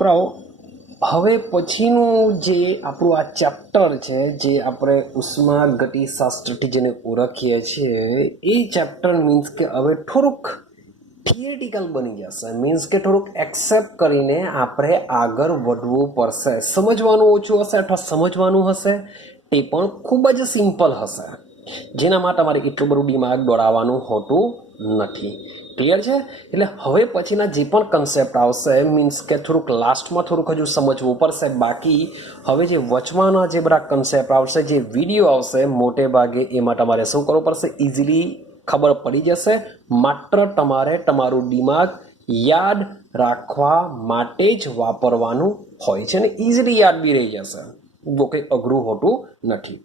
છોકરાઓ હવે પછીનું જે આપણું આ ચેપ્ટર છે જે આપણે ઉષ્માગતિશાસ્ત્રથી જેને ઓળખીએ છીએ એ ચેપ્ટર મીન્સ કે હવે થોડુંક થિયરિટિકલ બની જશે, મીન્સ કે થોડુંક એક્સેપ્ટ કરીને આપણે આગળ વધવું પડશે. સમજવાનું ઓછું હશે અથવા સમજવાનું હશે તે પણ ખૂબ જ સિમ્પલ હશે, જેના માટે તમારે એટલું બધું દિમાગ દોડાવવાનું હોતું નથી. ક્લિયર છે? એટલે હવે પછીના જે પણ કન્સેપ્ટ આવશે મીન્સ કે થોડુંક લાસ્ટમાં થોડુંક હજુ સમજવું પડશે. બાકી હવે જે વચવાના જે બધા કન્સેપ્ટ આવશે, જે વિડીયો આવશે, મોટે ભાગે એમાં તમારે શું કરવું પડશે? ઇઝીલી ખબર પડી જશે. માત્ર તમારે તમારું દિમાગ યાદ રાખવા માટે જ વાપરવાનું હોય છે અને ઇઝીલી યાદ બી રહી જશે. બહુ કંઈ અઘરું હોતું નથી.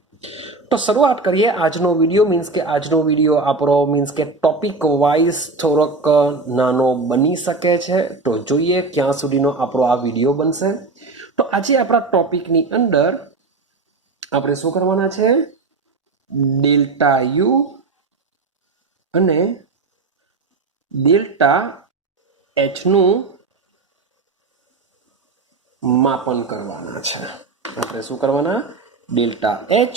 તો શરૂઆત કરીએ આજનો વિડીયો. મીન્સ કે આજનો વિડીયો આપણો મીન્સ કે ટોપિક વાઇઝ થોડોક નાનો બની શકે છે. તો જોઈએ ક્યાં સુધીનો આપણો આ વિડીયો બનશે. તો આજે આપણા ટોપિકની અંદર આપણે શું કરવાના છે? ડેલ્ટા યુ અને ડેલ્ટા એચનું માપન કરવાના છે. આપણે શું કરવાના? ડેલ્ટા એચ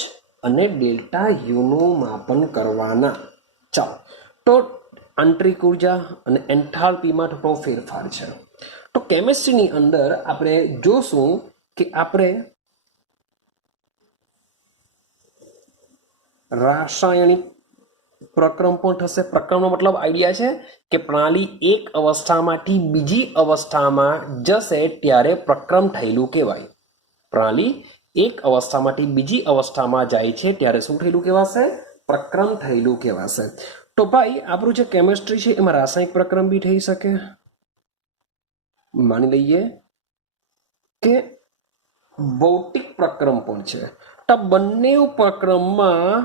અને ડેલ્ટા યુનું માપન કરવાના. ચાલો, તો આંતરિક ઉર્જા અને એન્થાલ્પીમાં થતો ફેરફાર છે. તો કેમિસ્ટ્રીની અંદર આપણે જોશું કે આપણે રાસાયણિક પ્રક્રમ પણ થશે. પ્રક્રમનો મતલબ આઈડિયા છે કે પ્રણાલી એક અવસ્થામાંથી બીજી અવસ્થામાં જશે ત્યારે પ્રક્રમ થયેલું કહેવાય. પ્રણાલી એક અવસ્થામાંથી બીજી અવસ્થામાં જાય છે ત્યારે શું થયેલું કહેવાશે? પ્રક્રમ થયેલું કહેવાશે. તો ભાઈ આપણું જે કેમિસ્ટ્રી છે એમાં રાસાયણિક પ્રક્રમ બી થઈ શકે. માની લઈએ કે ભૌતિક પ્રક્રમ પણ છે. તો બંને પ્રક્રમમાં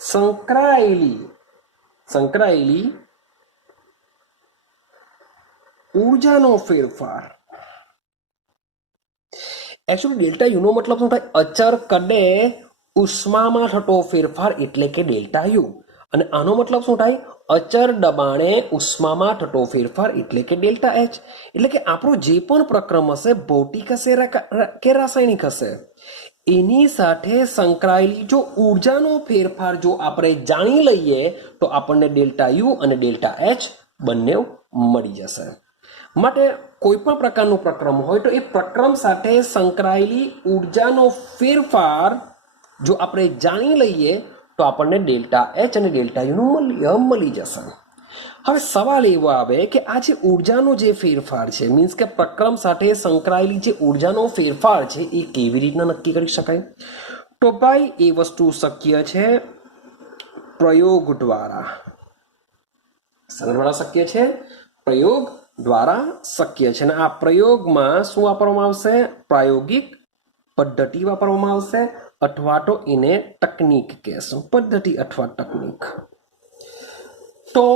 સંકળાયેલી ઉર્જાનો ફેરફાર. એકચ્યુઅલી ડેલ્ટા યુનો મતલબ શું થાય? અચર કદે ઉષ્મામાં થતો ફેરફાર એટલે કે ડેલ્ટા યુ. અને આનો મતલબ શું થાય? અચર દબાણે ઉષ્મામાં થતો ફેરફાર એટલે કે ડેલ્ટા એચ. એટલે કે આપણો જે પણ પ્રક્રમ હશે, ભૌતિક હશે કે રાસાયણિક હશે, એની સાથે સંકળાયેલી જો ઉર્જાનો ફેરફાર જો આપણે જાણી લઈએ તો આપણને ડેલ્ટા યુ અને ડેલ્ટા એચ બંને મળી જશે. માટે કોઈ પણ પ્રકારનું પ્રક્રમ હોય તો એ પ્રક્રમ સાથે સંકળાયેલી ઉર્જાનો ફેરફાર જો આપણે જાણી લઈએ તો આપણને ડેલ્ટા એચ અને ડેલ્ટા યુનું મળી જશે. હવે સવાલ એવો આવે કે આ જે ઉર્જાનો જે ફેરફાર છે મીન્સ કે પ્રક્રમ સાથે સંકળાયેલી જે ઉર્જાનો ફેરફાર છે એ કેવી રીતના નક્કી કરી શકાય? તો ભાઈ એ વસ્તુ શક્ય છે પ્રયોગ દ્વારા. શક્ય છે પ્રયોગ દ્વારા શક્ય છે. અને આ પ્રયોગમાં શું વાપરવામાં આવશે? પ્રાયોગિક પદ્ધતિ વાપરવામાં આવશે અથવા તો એને તકનીક કહેશું. પદ્ધતિ અથવા તકનીક. તો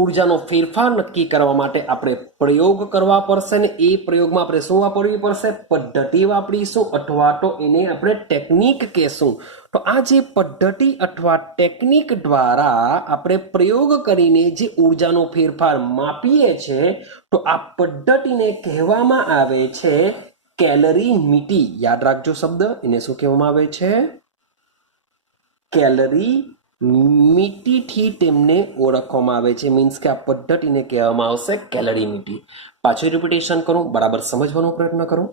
ઉર્જાનો ફેરફાર નક્કી કરવા માટે આપણે પ્રયોગ કરવા પડશે ને એ પ્રયોગમાં આપણે શું વાપરવી પડશે? પદ્ધતિ વાપરીશું અથવા તો એને આપણે ટેકનિક કહેશું. તો આ જે પદ્ધતિ અથવા ટેકનિક દ્વારા આપણે પ્રયોગ કરીને જે ઉર્જાનો ફેરફાર માપીએ છીએ તો આ પદ્ધતિને કહેવામાં આવે છે કેલરીમીટર. યાદ રાખજો શબ્દ, એને શું કહેવામાં આવે છે? કેલરીમીટરથી તેમને ઓળખવામાં આવે છે. મીન્સ કે આ પદ્ધતિને કહેવામાં આવશે કેલરીમીટર. પાછું રિપીટેશન કરું, બરાબર સમજવાનો પ્રયત્ન કરો.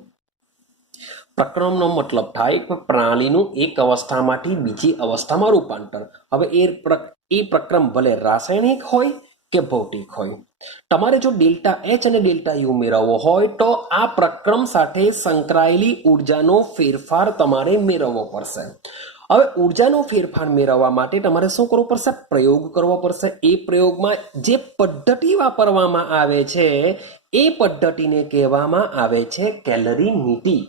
પ્રક્રમનો મતલબ થાય કે પ્રણાલીનું એક અવસ્થામાંથી બીજી અવસ્થામાં રૂપાંતર. હવે એ પ્રક્રમ ભલે રાસાયણિક હોય કે ભૌતિક હોય. તમારે જો ડેલ્ટા એચ અને ડેલ્ટા યુ મેળવવો હોય તો આ પ્રક્રમ સાથે સંકળાયેલી ઉર્જાનો ફેરફાર તમારે મેળવવો પડશે. હવે ઉર્જાનો ફેરફાર મેળવવા માટે તમારે શું કરવું પડશે? પ્રયોગ કરવો પડશે. એ પ્રયોગમાં જે પદ્ધતિ વાપરવામાં આવે છે એ પદ્ધતિને કહેવામાં આવે છે કેલરીમીટર.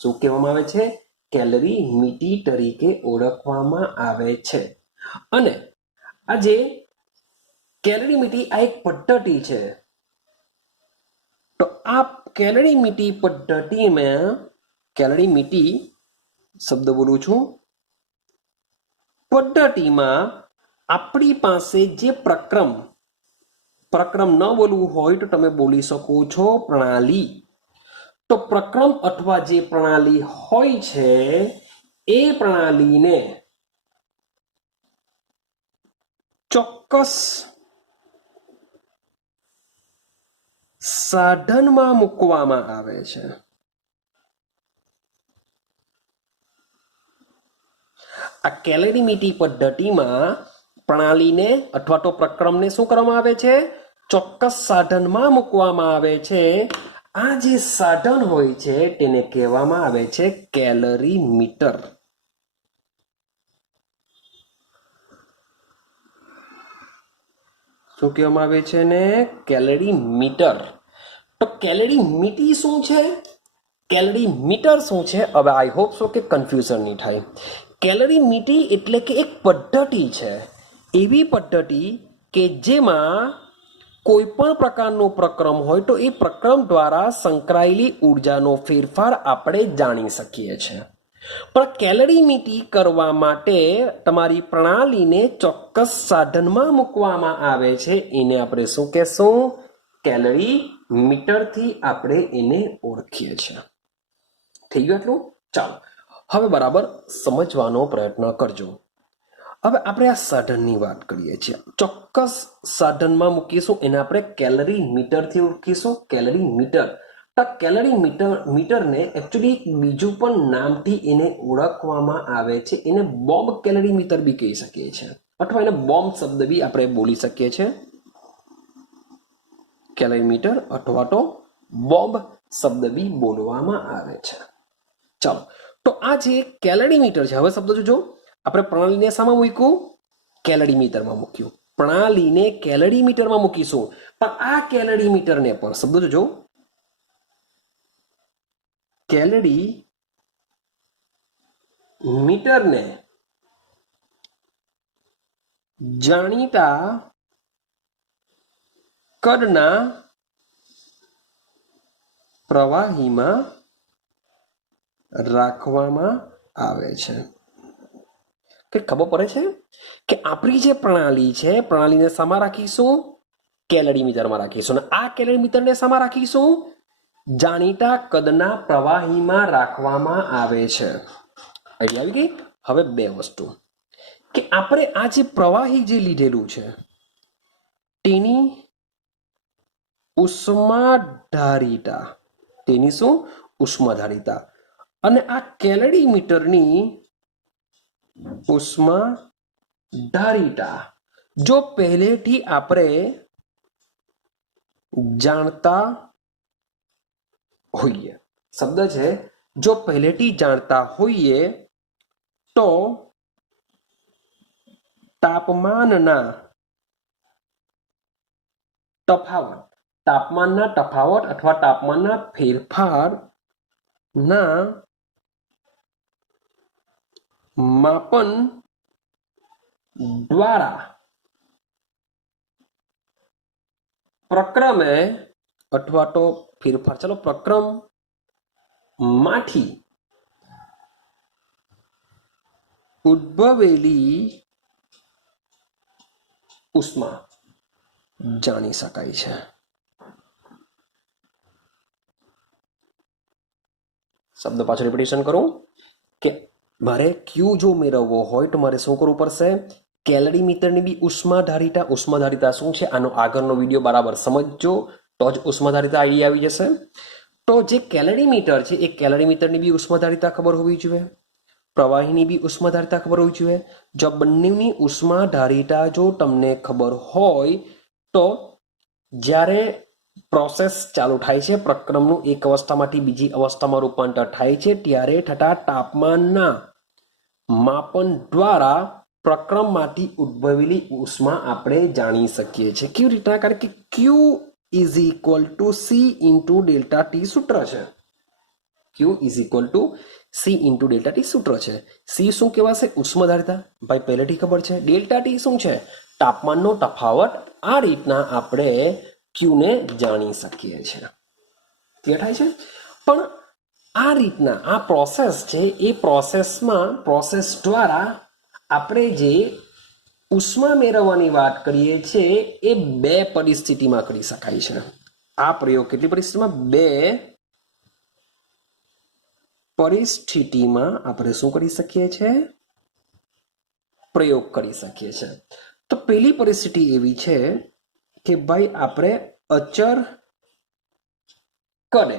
શું કહેવામાં આવે છે? કેલરીમીટર તરીકે ઓળખવામાં આવે છે. અને આ જે કેલરીમીટર આ એક પદ્ધતિ છે. તો આ કેલરીમીટર પદ્ધતિમાં કેલરીમીટર શબ્દ બોલું છું, પદ્ધતિમાં આપણી પાસે જે પ્રક્રમ પ્રક્રમ ન બોલવું હોય તો તમે બોલી શકો છો પ્રણાલી. તો પ્રક્રમ અથવા જે પ્રણાલી હોય છે એ પ્રણાલીને ચોક્કસ સાધનમાં મૂકવામાં આવે છે. આ કેલેરીમીટી પદ્ધતિમાં પ્રણાલીને અથવા તો પ્રક્રમને શું કરવામાં આવે છે? ચોક્કસ સાધનમાં મૂકવામાં આવે છે. આ જે સાધન હોય છે તેને કહેવામાં આવે છે કેલરીમીટર. શું કહેવામાં આવે છે ને? કેલરીમીટર. તો કેલરીમીટી શું છે? કેલરીમીટર શું છે? હવે આઈ હોપ સો કે કન્ફ્યુઝન નહીં થાય. કેલરીમીટી એટલે કે એક પદ્ધતિ છે, એવી પદ્ધતિ કે જેમાં કોઈ પણ પ્રકારનું પ્રક્રમ હોય તો એ પ્રક્રમ દ્વારા સંકળાયેલી ઉર્જાનો ફેરફાર આપણે જાણી શકીએ છીએ. પણ કેલરીમીટી કરવા માટે તમારી પ્રણાલીને ચોક્કસ સાધનમાં મૂકવામાં આવે છે. એને આપણે શું કહેશું? કેલરીમીટરથી આપણે એને ઓળખીએ છીએ. થઈ ગયું એટલું? ચાલો હવે બરાબર સમજવાનો પ્રયત્ન કરજો. હવે આપણે આ સાધનની વાત કરીએ છીએ. ચોક્કસ સાધનમાં મૂકીશું એને આપણે કેલરીમીટરથી ઓળખીશું. કેલરીમીટર. મીટરને એકચ્યુઅલી એક બીજું પણ નામથી એને ઓળખવામાં આવે છે. એને બોમ્બ કેલરીમીટર બી કહી શકીએ છીએ, અથવા એને બોમ્બ શબ્દ બી આપણે બોલી શકીએ છીએ. કેલરીમીટર અથવા તો બોમ્બ શબ્દ બી બોલવામાં આવે છે. ચાલો, તો આ જે કેલરીમીટર છે, હવે શબ્દ જોજો. આપણે પ્રણાલીને શામાં મૂક્યું? કેલરીમીટરમાં મૂક્યું. પ્રણાલીને કેલરીમીટરમાં મૂકીશું. પણ આ કેલરીમીટરને પણ શબ્દ જોજો, કેલરીમીટરને જાણીતા કદના પ્રવાહીમાં રાખવામાં આવે છે. કે ખબર પડે છે કે આપણી જે પ્રણાલી છે, પ્રણાલીને શામાં રાખીશું? કેલરીમીટરમાં રાખીશું. અને આ કેલરીમીટરને શામાં રાખીશું? જાણીતા કદના પ્રવાહીમાં રાખવામાં આવે છે. આઈડિયા આવી ગઈ? હવે બે વસ્તુ કે આપણે આ જે પ્રવાહી જે લીધેલું છે તેની ઉષ્માધારિતા, તેની શું? ઉષ્માધારિતા. અને આ કેલરીમીટરની ઉષ્માધારિતા જો પહેલેથી આપણે જાણતા હોઈએ, શબ્દ છે જો પહેલેથી જાણતા હોઈએ, તો તાપમાનના તફાવત અથવા તાપમાનના ફેરફારના માપન દ્વારા પ્રક્રમે અથવા તો ફેરફાર, ચલો પ્રક્રમ માંથી ઉદ્ભવેલી ઉષ્મા જાણી શકાય છે. શબ્દ પાછળ રિપીટેશન કરું કે મારે ક્યુ જો મેળવવો હોય તો મારે શું કરવું પડશે? કેલરીમીટરની બી ઉષ્માધારિતા શું છે આનો આગળનો વિડીયો બરાબર સમજજો તો જ ઉષ્માધારિતા આઈડિયા આવી જશે. તો જે કેલરીમીટર છે એ કેલરીમીટરની બી ઉષ્માધારિતા ખબર હોવી જોઈએ, પ્રવાહીની બી ઉષ્માધારિતા ખબર હોવી જોઈએ. જો બંનેની ઉષ્માધારિતા જો તમને ખબર હોય તો જ્યારે પ્રોસેસ ચાલુ થાય છે, પ્રક્રમનું એક અવસ્થામાંથી બીજી અવસ્થામાં રૂપાંતર થાય છે, ત્યારે થતા તાપમાનના માપન દ્વારા પ્રક્રમમાંથી ઉદ્ભવેલી ઉષ્મા આપણે જાણી શકીએ છીએ. કેવી રીતના? કારણ કે Q is equal to C into delta T સૂત્ર છે. Q is equal to C into delta T સૂત્ર છે. સી શું કહેવાશે? ઉષ્માધારિતા, ભાઈ પહેલેથી ખબર છે. ડેલ્ટા ટી શું છે? તાપમાનનો તફાવત. આ રીતના આપણે ક્યુને જાણી શકીએ છીએ. ક્લિયર થાય છે? પણ આ રીતના આ પ્રોસેસ છે, એ પ્રોસેસ દ્વારા આપણે જે ઉષ્મા મેળવવાની વાત કરીએ છીએ એ બે પરિસ્થિતિમાં કરી શકાય છે. આ પ્રયોગ કેટલી પરિસ્થિતિમાં? બે પરિસ્થિતિમાં આપણે શું કરી શકીએ છીએ? પ્રયોગ કરી શકીએ છીએ. તો પહેલી પરિસ્થિતિ એવી છે કે ભાઈ આપણે અચર કદ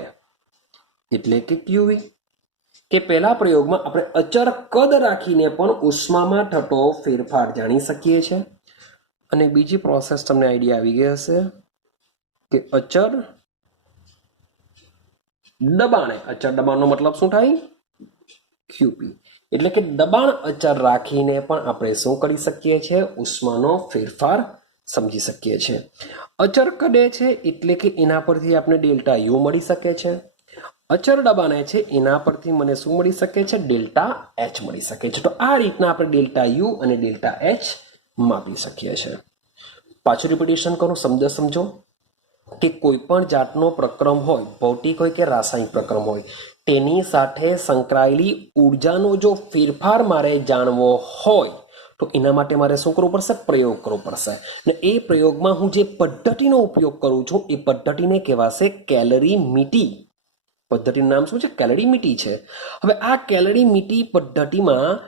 એટલે કે ક્યુવી કે પહેલા પ્રયોગમાં આપણે અચર કદ રાખીને પણ ઉષ્મામાં થતો ફેરફાર જાણી શકીએ છીએ. અને બીજી પ્રોસેસ તમને આઈડિયા આવી ગઈ હશે કે અચર દબાણે. અચર દબાણનો મતલબ શું થાય? ક્યુપી. એટલે કે દબાણ અચર રાખીને પણ આપણે શું કરી શકીએ છીએ? ઉષ્માનો ફેરફાર સમજી શકીએ છીએ. અચર કદે છે એટલે કે એના પરથી આપણે ડેલ્ટા યુ મળી શકે છે. અચર દબાણે છે એના પરથી મને શું મળી શકે છે? ડેલ્ટા એચ મળી શકે છે. તો આ રીતના આપણે ડેલ્ટા યુ અને ડેલ્ટા એચ માપી શકીએ છીએ. પાછું રિપીટેશન કરું, સમજો કે કોઈ પણ જાતનો પ્રક્રમ હોય, ભૌતિક હોય કે રાસાયણિક પ્રક્રમ હોય, તેની સાથે સંકળાયેલી ઉર્જાનો જો ફેરફાર મારે જાણવો હોય તો એના માટે મારે શું કરવું પડશે? પ્રયોગ કરવો પડશે. ને એ પ્રયોગમાં હું જે પદ્ધતિનો ઉપયોગ કરું છું એ પદ્ધતિને કહેવાશે કેલરીમીટી. પદ્ધતિનું નામ શું છે? કેલરીમીટી છે. હવે આ કેલરીમીટી પદ્ધતિમાં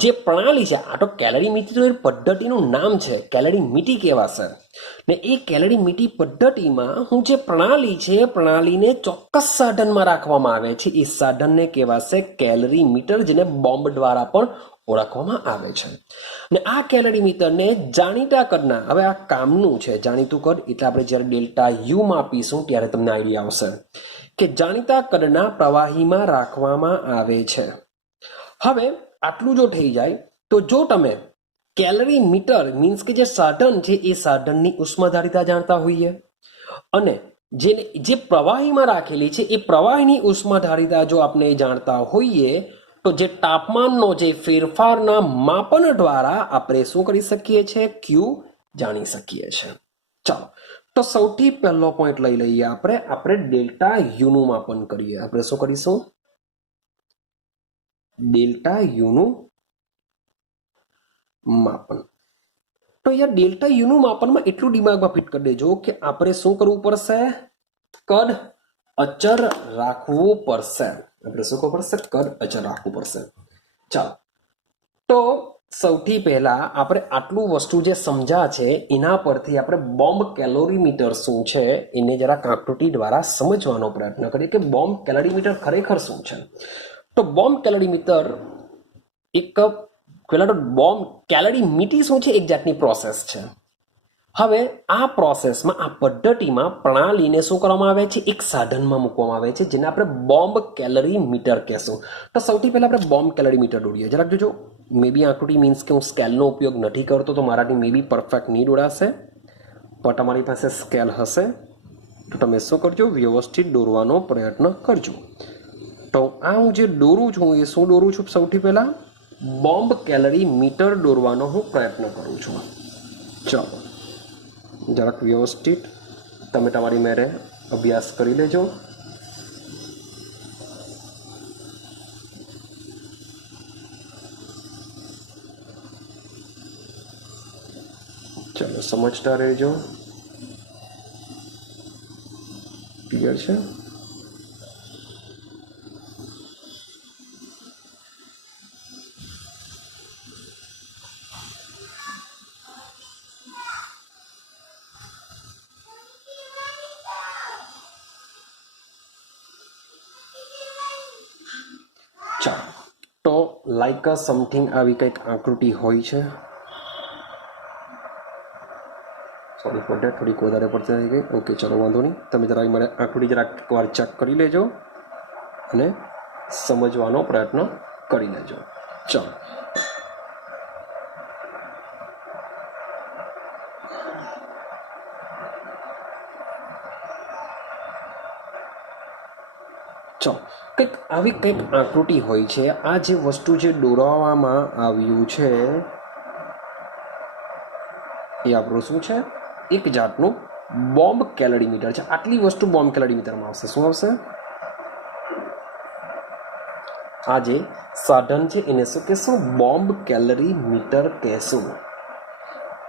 જે પ્રણાલી છે, આ તો કેલરીમીટી તો પદ્ધતિનું નામ છે, કેલરીમીટી કહેવાશે. ને એ કેલરીમીટી પદ્ધતિમાં હું જે પ્રણાલી છે એ પ્રણાલીને ચોક્કસ સાધનમાં રાખવામાં આવે છે. એ સાધનને કહેવાશે કેલરીમીટર, જેને બોમ્બ દ્વારા પણ ઓળખવામાં આવે છે. ને આ કેલરીમીટરને જાણીતા કદના, હવે આ કામનું છે જાણીતું કદ, એટલે આપણે જ્યારે ડેલ્ટા યુ માપીશું ત્યારે તમને આઈડિયા આવશે કે જાણીતા કદના પ્રવાહીમાં રાખવામાં આવે છે. હવે આટલું જો થઈ જાય તો જો તમે કેલરીમીટર મીન્સ કે જે સાધન છે એ સાધનની ઉષ્માધારિતા જાણતા હોઈએ અને જે પ્રવાહીમાં રાખેલી છે એ પ્રવાહીની ઉષ્માધારિતા જો આપણે જાણતા હોઈએ તો જે તાપમાનનો જે ફેરફારના માપન દ્વારા આપણે શું કરી શકીએ છીએ? ક્યુ જાણી શકીએ છીએ. ચાલો, તો સૌથી પહેલો પોઈન્ટ લઈ લઈએ આપણે ડેલ્ટા યુનું માપન કરીએ. આપણે શું કરીશું? ડેલ્ટા યુનું માપન. તો યાર ડેલ્ટા યુનું માપનમાં એટલું દિમાગમાં ફિટ કરી દેજો કે આપણે શું કરવું પડશે? કદ અચર રાખવું પડશે. આપણે શું કરવું પડશે? કદ અચર રાખવું પડશે. ચાલો, તો સૌથી પહેલા આપણે આટલું વસ્તુ જે સમજ્યા છે એના પરથી આપણે બોમ્બ કેલોરીમીટર શું છે એને જરા આકૃતિ દ્વારા સમજવાનો પ્રયત્ન કરીએ કે બોમ્બ કેલોરીમીટર ખરેખર શું છે. તો બોમ્બ કેલોરીમીટર એક પેલા તો બોમ્બ કેલરીમીટી શું છે? એક જાતની પ્રોસેસ છે. હવે આ પ્રોસેસમાં, આ પદ્ધતિમાં પ્રણાલીને શું કરવામાં આવે છે? એક સાધનમાં મૂકવામાં આવે છે જેને આપણે બોમ્બ કેલરીમીટર કહેશું. તો સૌથી પહેલા આપણે બોમ્બ કેલરીમીટર દોરીએ. જરાક જોજો, મે બી આકૃતિ મીન્સ કે હું સ્કેલનો ઉપયોગ નથી કરતો તો મારાથી મે બી પરફેક્ટ નહીં દોરાશે, પણ તમારી પાસે સ્કેલ હશે તો તમે શું કરજો? વ્યવસ્થિત દોરવાનો પ્રયત્ન કરજો. તો આ હું જે દોરું છું એ શું દોરું છું? સૌથી પહેલા બોમ્બ કેલરીમીટર દોરવાનો હું પ્રયત્ન કરું છું. ચાલો, જરાક વ્યવસ્થિત તમે તમારી મેરે અભ્યાસ કરી લેજો. ચાલો, સમજતા રહેજો. ક્લિયર છે? ચાલો, તો લાઈક સમથિંગ આવી કંઈક આકૃતિ હોય છે. સોરી ફોર ડેટ, થોડીક વધારે પડતી થઈ ગઈ. ઓકે, ચલો વાંધો નહીં. તમે જરા મારે આકૃતિ જરાક એકવાર ચેક કરી લેજો અને સમજવાનો પ્રયત્ન કરી લેજો. ચાલો, કંઈક આવી કંઈક આકૃતિ હોય છે. આ જે વસ્તુ જે દોરવામાં આવ્યું છે એ આપણું શું છે? એક જાતનું બોમ્બ કેલરીમીટર છે. આટલી વસ્તુ બોમ્બ કેલરીમીટરમાં આવશે. શું આવશે? આ જે સાધન છે એને શું કહેશું? બોમ્બ કેલરીમીટર કહેશું.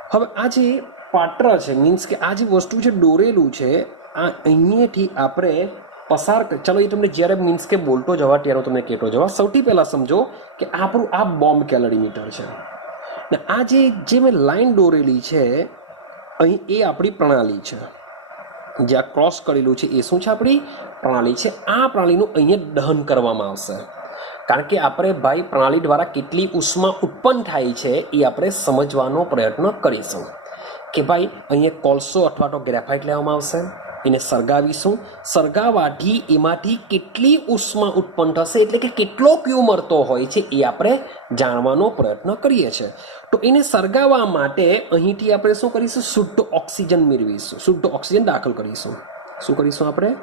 હવે આ જે પાત્ર છે મીન્સ કે આ જે વસ્તુ છે દોરેલું છે આ અહીંયાથી આપણે પસાર ચાલો એ તમને જ્યારે મીન્સ કે બોલતો જવા ત્યારે હું તમને કહેતો જવા સૌથી પહેલાં સમજો કે આપણું આ બોમ્બ કેલરીમીટર છે ને આ જે મેં લાઈન દોરેલી છે અહીં એ આપણી પ્રણાલી છે જે આ ક્રોસ કરેલું છે એ શું છે આપણી પ્રણાલી છે આ પ્રણાલીનું અહીંયા દહન કરવામાં આવશે કારણ કે આપણે ભાઈ પ્રણાલી દ્વારા કેટલી ઉષ્મા ઉત્પન્ન થાય છે એ આપણે સમજવાનો પ્રયત્ન કરીશું કે ભાઈ અહીંયા કોલસો અથવા તો ગ્રેફાઇટ લેવામાં આવશે એને સળગાવીશું સળગાવવાથી એમાંથી કેટલી ઉષ્મા ઉત્પન્ન થશે એટલે કે કેટલો ક્યુ મળતો હોય છે એ આપણે જાણવાનો પ્રયત્ન કરીએ છીએ તો એને સળગાવવા માટે અહીંથી આપણે શું કરીશું શુદ્ધ ઓક્સિજન મેળવીશું શુદ્ધ ઓક્સિજન દાખલ કરીશું શું કરીશું આપણે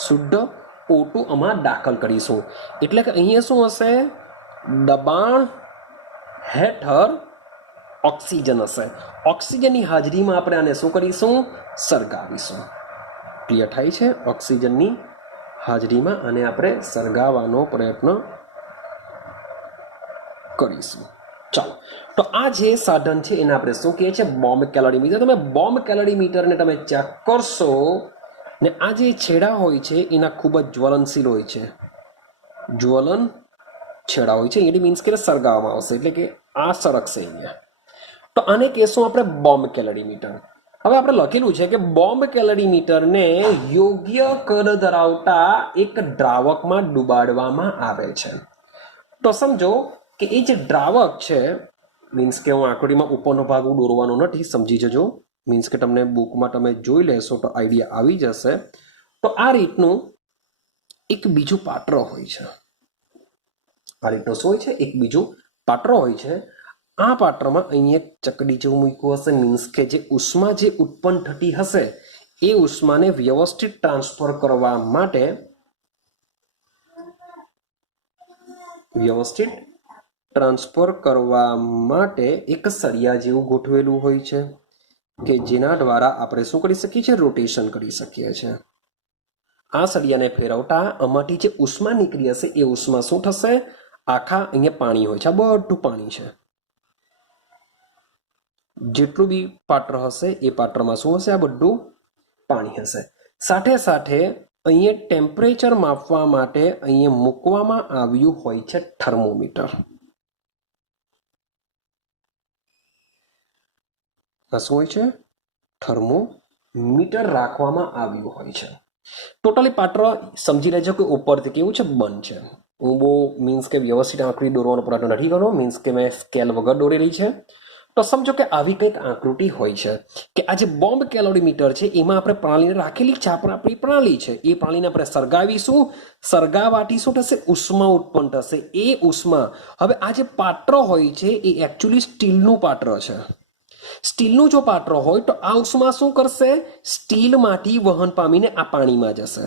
શુદ્ધ O2 આમાં દાખલ કરીશું એટલે કે અહીંયા શું હશે દબાણ હેઠળ ઓક્સિજન હશે ઓક્સિજનની હાજરીમાં આપણે આને શું કરીશું સળગાવીશું ક્લિયર થાય છે ઓક્સિજનની હાજરીમાં આને આપણે સળગાવવાનો પ્રયત્ન કરીશું ચાલો તો આ જે સાધન છે એને આપણે શું કહીએ છીએ બોમ્બ કેલરીમીટર તમે બોમ્બ કેલરીમીટરને તમે ચેક કરશો ને આ જે છેડા હોય છે એના ખૂબ જ જ્વલનશીલ હોય છે જ્વલન છેડા હોય છે એટલે મીન્સ કે સળગાવવામાં આવશે એટલે કે આ સરકશે અહીંયા તો આને કહેશું આપણે બોમ્બ કેલરીમીટર હવે આપણે લખેલું છે કે બોમ્બ કેલરીમીટરને યોગ્ય કદ ધરાવતા એક દ્રાવકમાં ડુબાડવામાં આવે છે તો સમજો કે એ જે દ્રાવક છે મીન્સ કે હું આકૃતિમાં ઉપરનો ભાગ દોરવાનો નથી સમજી જજો મીન્સ કે તમને બુકમાં તમે જોઈ લેશો તો આઈડિયા આવી જશે તો આ રીતનું એક બીજું પાત્ર હોય છે આ રીતનું શું હોય છે એક બીજું પાત્ર હોય છે આ પાત્રમાં અહીંયા ચકડી જેવું મૂક્યું હશે મીન્સ કે જે ઉષ્મા જે ઉત્પન્ન થતી હશે એ ઉષ્માને વ્યવસ્થિત ટ્રાન્સફર કરવા માટે એક સળિયા જેવું ગોઠવેલું હોય છે કે જેના દ્વારા આપણે શું કરી શકીએ છીએ રોટેશન કરી શકીએ છીએ આ સળિયાને ફેરવતા આમાંથી જે ઉષ્મા નીકળી હશે એ ઉષ્મા શું થશે આખા અહીંયા પાણી હોય છે આ બધું પાણી છે જેટલું બી પાત્ર હશે એ પાત્રમાં શું હશે આ બધું પાણી હશે સાથે સાથે અહીંયા ટેમ્પરેચર માપવા માટે અહીંયા મૂકવામાં આવ્યું હોય છે થર્મોમીટર શું હોય છે થર્મોમીટર રાખવામાં આવ્યું હોય છે ટોટલી પાત્ર સમજી લેજો કે ઉપરથી કેવું છે બંધ છે હું બહુ મીન્સ કે વ્યવસ્થિત આકૃતિ દોરવાનો પ્રયત્ન નથી કરવાનો મીન્સ કે મેં સ્કેલ વગર દોરી રહી છે તો સમજો કે આવી કંઈક આકૃતિ હોય છે કે આ જે બોમ્બ કેલોરીમીટર છે એમાં આપણે પ્રણાલીને રાખેલી છે આપણી પ્રણાલી છે એ પ્રણાલીને આપણે સળગાવીશું સળગાવવાથી શું થશે ઉષ્મા ઉત્પન્ન થશે એ ઉષ્મા હવે આ જે પાત્ર હોય છે એ એકચ્યુઅલી સ્ટીલનું પાત્ર છે સ્ટીલનું જો પાત્ર હોય તો આ ઉષ્મા શું કરશે સ્ટીલમાંથી વહન પામીને આ પાણીમાં જશે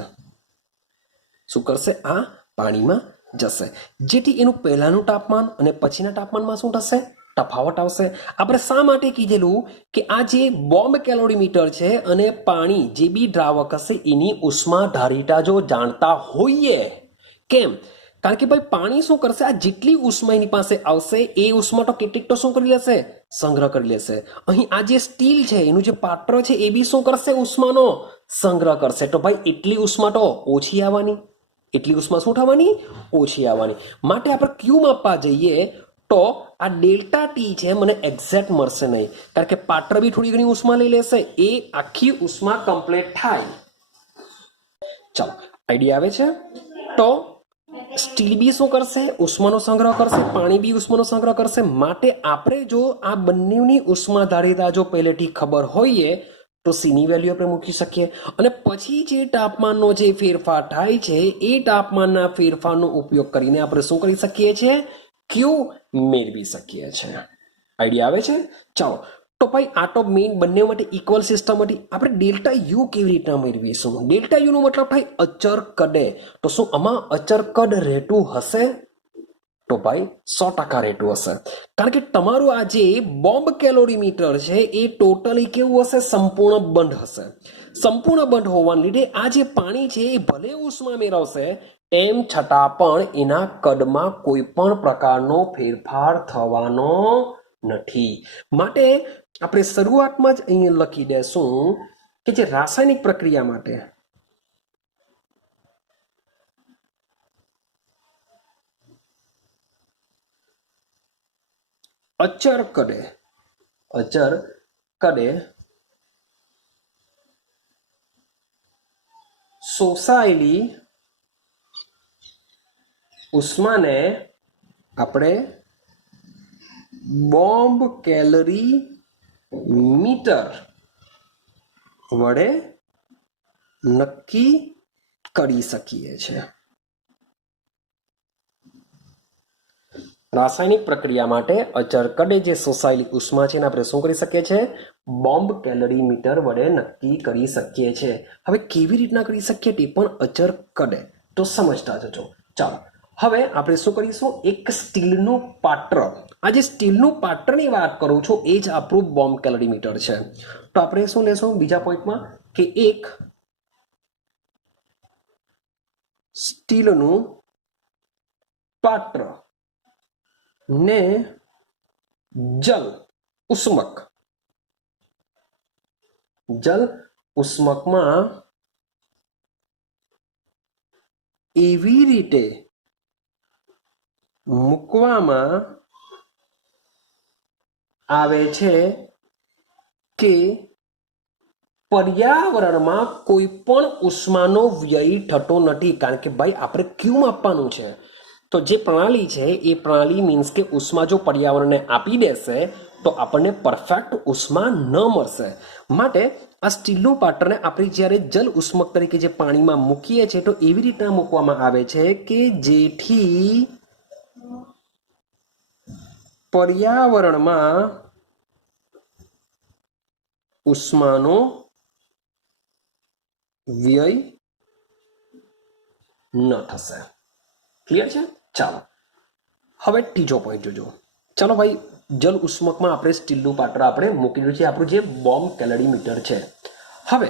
શું કરશે આ પાણીમાં જશે જેથી એનું પહેલાનું તાપમાન અને પછીના તાપમાનમાં શું થશે તફાવત આવશે આપણે શા માટે કીધેલું કે આ જે બોમ્બ કેલોરીમીટર છે અને પાણી જે બી દ્રાવક હશે એની ઉષ્મા ધારિતા જો જાણતા હોઈએ કેમ કારણ કે ભાઈ પાણી શું કરશે આ જેટલી ઉષ્મા એની પાસે આવશે એ ઉષ્મા તો કેટલીક તો શું કરી લેશે સંગ્રહ કરી લેશે અહીં આ જે સ્ટીલ છે એનું જે પાત્ર છે એ બી શું કરશે ઉષ્માનો સંગ્રહ કરશે તો ભાઈ એટલી ઉષ્મા તો ઓછી આવવાની એટલી ઉષ્મા શું થવાની ઓછી આવવાની માટે આપણે ક્યુ માપવા જઈએ તો આ ડેલ્ટા ટી છે મને એક્ઝેક્ટ મળશે નહીં કારણ કે પાત્ર બી થોડી ઘણી ઉષ્મા લઈ લેશે એ આખી ઉષ્મા કમ્પ્લીટ થાય ચાલો આઈડિયા આવે છે તો સ્ટીલ બી શું કરશે ઉષ્માનો સંગ્રહ કરશે પાણી બી ઉષ્માનો સંગ્રહ કરશે માટે આપણે જો આ બંનેની ઉષ્મા ધારિતા જો પહેલેથી ખબર હોઈએ તો સીની વેલ્યુ આપણે મૂકી શકીએ અને પછી જે તાપમાનનો જે ફેરફાર થાય છે એ તાપમાનના ફેરફારનો ઉપયોગ કરીને આપણે શું કરી શકીએ છીએ ક્યુ મેળવી શકીએ છીએ આઈડિયા આવે છે ચાલો તો ભાઈ આ તો મેઇન બંને માટે ઇક્વલ સિસ્ટમ હતી આપણે ડેલ્ટા યુ કેવી રીતના મેળવીશું ડેલ્ટા યુ નો મતલબ થાય અચર કદે તો શું આમાં અચર કદ રહેતું હશે તો ભાઈ 100% રહેતું હશે કારણ કે તમારું આ જે બોમ્બ કેલોરીમીટર છે એ ટોટલી કેવું હશે સંપૂર્ણ બંધ હશે સંપૂર્ણ બંધ હોવાને લીધે આ જે પાણી છે એ ભલે ઉષ્મા મેળવશે તેમ છતાં પણ એના કદમાં કોઈ પણ પ્રકારનો ફેરફાર થવાનો નથી. માટે આપણે શરૂઆતમાં જ અહીંયા લખી દેશું કે જે રાસાયણિક પ્રક્રિયા માટે અચર કદે શોષાયેલી ઉષ્માને આપણે બોમ્બ કેલરી મીટર વડે નક્કી કરી શકીએ છીએ. રાસાયણિક પ્રક્રિયા માટે અચર કદે જે શોષાયેલી ઉષ્મા છે એને આપણે શું કરી શકીએ છીએ? બોમ્બ કેલરી મીટર વડે નક્કી કરી શકીએ છીએ. હવે કેવી રીતના કરી શકીએ તે પણ અચર કદે, તો સમજતા જજો. ચાલો હવે આપણે શું કરીશું? એક સ્ટીલનું પાત્ર, આ જે સ્ટીલનું પાત્રની વાત કરું છું એ જ આપણું બોમ્બ કેલરી મીટર છે. તો આપણે શું લેશું બીજા પોઈન્ટમાં કે એક સ્ટીલનું પાત્ર ને જલ ઉષ્મકમાં એવી રીતે મૂકવામાં આવે છે કે પર્યાવરણમાં કોઈ પણ ઉષ્માનો વ્યય થતો નથી. કારણ કે ભાઈ આપણે ક્યુ માપવાનું છે, તો જે પ્રણાલી છે એ પ્રણાલી મીન્સ કે ઉષ્મા જો પર્યાવરણને આપી દેશે તો આપણને પરફેક્ટ ઉષ્મા ન મળશે. માટે આ સ્ટીલનું પાત્રને આપણે જ્યારે જલ ઉષ્મક તરીકે જે પાણીમાં મૂકીએ છીએ તો એવી રીતના મૂકવામાં આવે છે કે જેથી પર્યાવરણમાં ઉષ્માનો વ્યય ન થશે. ક્લિયર છે? ચાલો હવે ત્રીજો પોઈન્ટ જોજો. ચાલો ભાઈ, જલ ઉષ્મકમાં આપણે સ્ટીલનું પાત્ર આપણે મૂકી દીધું છે, આપણું જે બોમ્બ કેલરી મીટર છે. હવે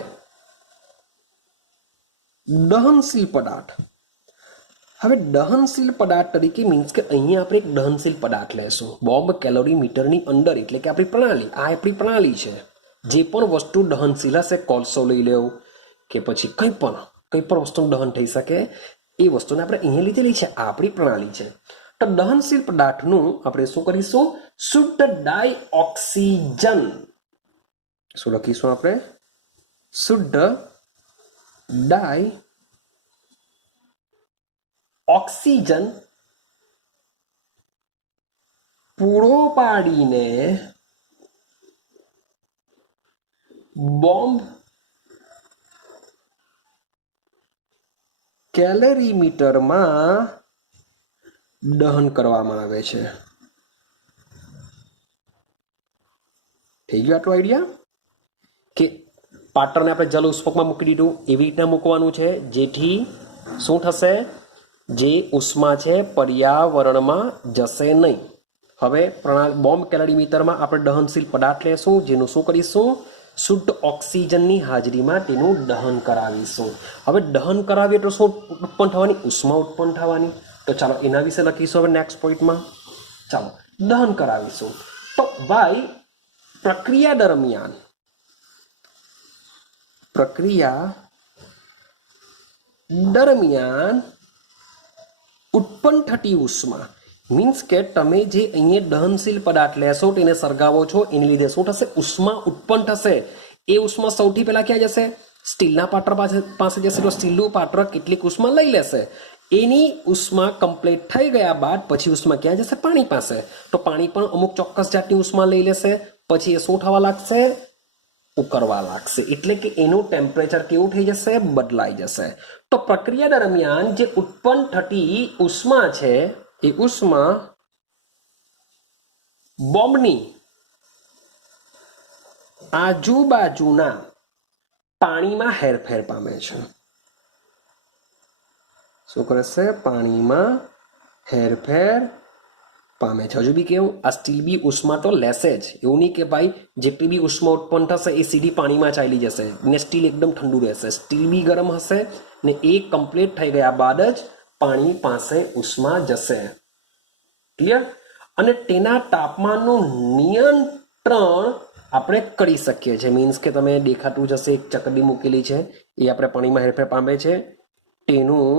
દહનશીલ પદાર્થ, હવે દહનશીલ પદાર્થ તરીકે મીન્સ કે અહીંયા આપણે એક દહનશીલ પદાર્થ લેશું બોમ્બ કેલરી મીટરની અંદર, એટલે કે આપણી પ્રણાલી, આ આપણી પ્રણાલી છે. જે પણ વસ્તુ દહનશીલ હશે, કોલસો લઈ લેવું કે પછી કંઈ પણ વસ્તુનું દહન થઈ શકે એ વસ્તુને આપણે અહીંયા લીધેલી છે, આ આપણી પ્રણાલી છે. તો દહનશીલ પદાર્થનું આપણે શું કરીશું? શુદ્ધ ડાયઓક્સિજન. શું લખીશું આપણે? શુદ્ધ ડાયઓક્સિજન પૂરો પાડીને બોમ્બ કેલરી મીટરમાં દહન કરવામાં આવે છે. થઈ ગયો આટલો આઈડિયા કે પાત્રને આપણે જલ ઉષ્મકમાં મૂકી દીધું, એવી રીતના મૂકવાનું છે જેથી શું થશે? જે ઉષ્મા છે પર્યાવરણમાં જશે નહીં. હવે બોમ્બ કેલરી મીટરમાં આપણે દહનશીલ પદાર્થ લેશું, જેનું શું કરીશું? શુદ્ધ ઓક્સિજનની હાજરીમાં તેનું દહન કરાવીશું. હવે દહન કરાવીએ તો શું ઉત્પન્ન થવાની? ઉષ્મા ઉત્પન્ન થવાની. તો ચાલો એના વિશે લખીશું હવે નેક્સ્ટ પોઈન્ટમાં. ચાલો દહન કરાવીશું. તો ભાઈ પ્રક્રિયા દરમિયાન ઉત્પન્ન થતી ઉષ્મા મીન્સ કે તમે જે અહીંયા દહનશીલ પદાર્થ લેશો તેને સળગાવો છો, એની લીધે શું થશે? ઉષ્મા ઉત્પન્ન થશે. એ ઉષ્મા સૌથી પહેલા ક્યાં જશે? સ્ટીલના પાત્ર પાસે જશે. તો સ્ટીલનું પાત્ર કેટલીક ઉષ્મા લઈ લેશે. એની ઉષ્મા કમ્પ્લીટ થઈ ગયા બાદ પછી ઉષ્મા ક્યાં જશે? પાણી પાસે. તો પાણી પણ અમુક ચોક્કસ જાતની ઉષ્મા લઈ લેશે. પછી એ શું થવા લાગશે? ઉકળવા લાગશે. એટલે કે એનું ટેમ્પરેચર કેવું થઈ જશે? બદલાઈ જશે. તો પ્રક્રિયા દરમિયાન જે ઉત્પન્ન થતી ઉષ્મા છે એ ઉષ્મા બોમ્બની આજુબાજુના પાણીમાં હેરફેર પામે છે. શું કરશે? પાણીમાં હેરફેર પામે છે. હજુ બી કેવું? આ સ્ટીલ બી ઉષ્મા તો લેશે જ. એવું નહીં કે ભાઈ જેટલી બી ઉષ્મા ઉત્પન્ન થશે એ સીધી પાણીમાં ચાલી જશે ને સ્ટીલ એકદમ ઠંડુ રહેશે. સ્ટીલ બી ગરમ હશે ને એ કમ્પ્લીટ થઈ ગયા બાદ જ પાણી પાસે ઉષ્મા જશે. ક્લિયર? અને તેના તાપમાનનું નિયંત્રણ આપણે કરી શકીએ છીએ. મીન્સ કે તમે દેખાતું જશે એક ચકડી મૂકેલી છે, એ આપણે પાણીમાં હેરફેર પામે છે, તેનું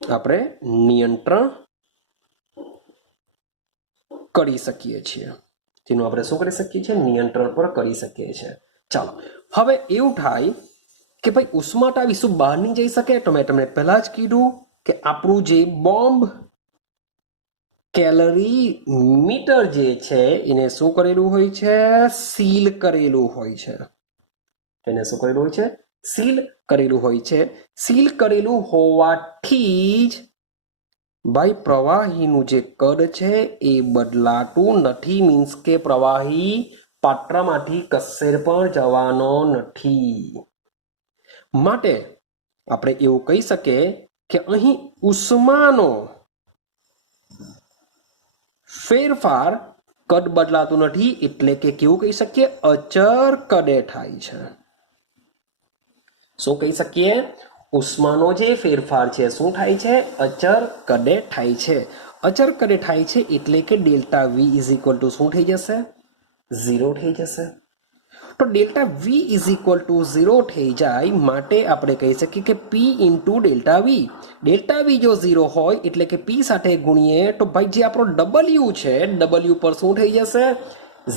આપણે નિયંત્રણ કરી શકીએ છીએ. તેનું આપણે શું કરી શકીએ છીએ? નિયંત્રણ પર કરી શકીએ છીએ. ચાલો, હવે એવું થાય કે ભાઈ ઉષ્માટા વિશું બહાર નહીં જઈ શકે. તો મેં તમને પહેલા જ કીધું કે આપણું જે બોમ્બ કેલરી મીટર જે છે એને શું કરેલું હોય છે? સીલ કરેલું હોય છે. એને શું કરેલું હોય છે? સીલ કરેલું હોય છે. સીલ કરેલું હોવાથી જ ભાઈ પ્રવાહીનું જે કદ છે એ બદલાતું નથી. મીન્સ કે પ્રવાહી પાત્રમાંથી કશે પણ જવાનો નથી. માટે આપણે એવું કહી શકીએ કે અહીં ઉષ્માનો ફેરફાર કદ બદલાતું નથી, એટલે કે કેવું કહી શકીએ? અચર કદે થાય છે. શું કહી શકીએ? ઉષ્માનો જે ફેરફાર છે શું થાય છે? અચર કદે થાય છે. અચર કદે થાય છે એટલે કે delta V is equal to શું થઈ જશે? 0 થઈ જશે. તો delta V is equal to 0 થઈ જાય માટે આપણે કહી શકીએ કે P into delta V. Delta V જો 0 હોય એટલે કે પી સાથે ગુણીએ તો ભાઈ જે આપણો ડબલ્યુ છે, ડબલ્યુ પર શું થઈ જશે?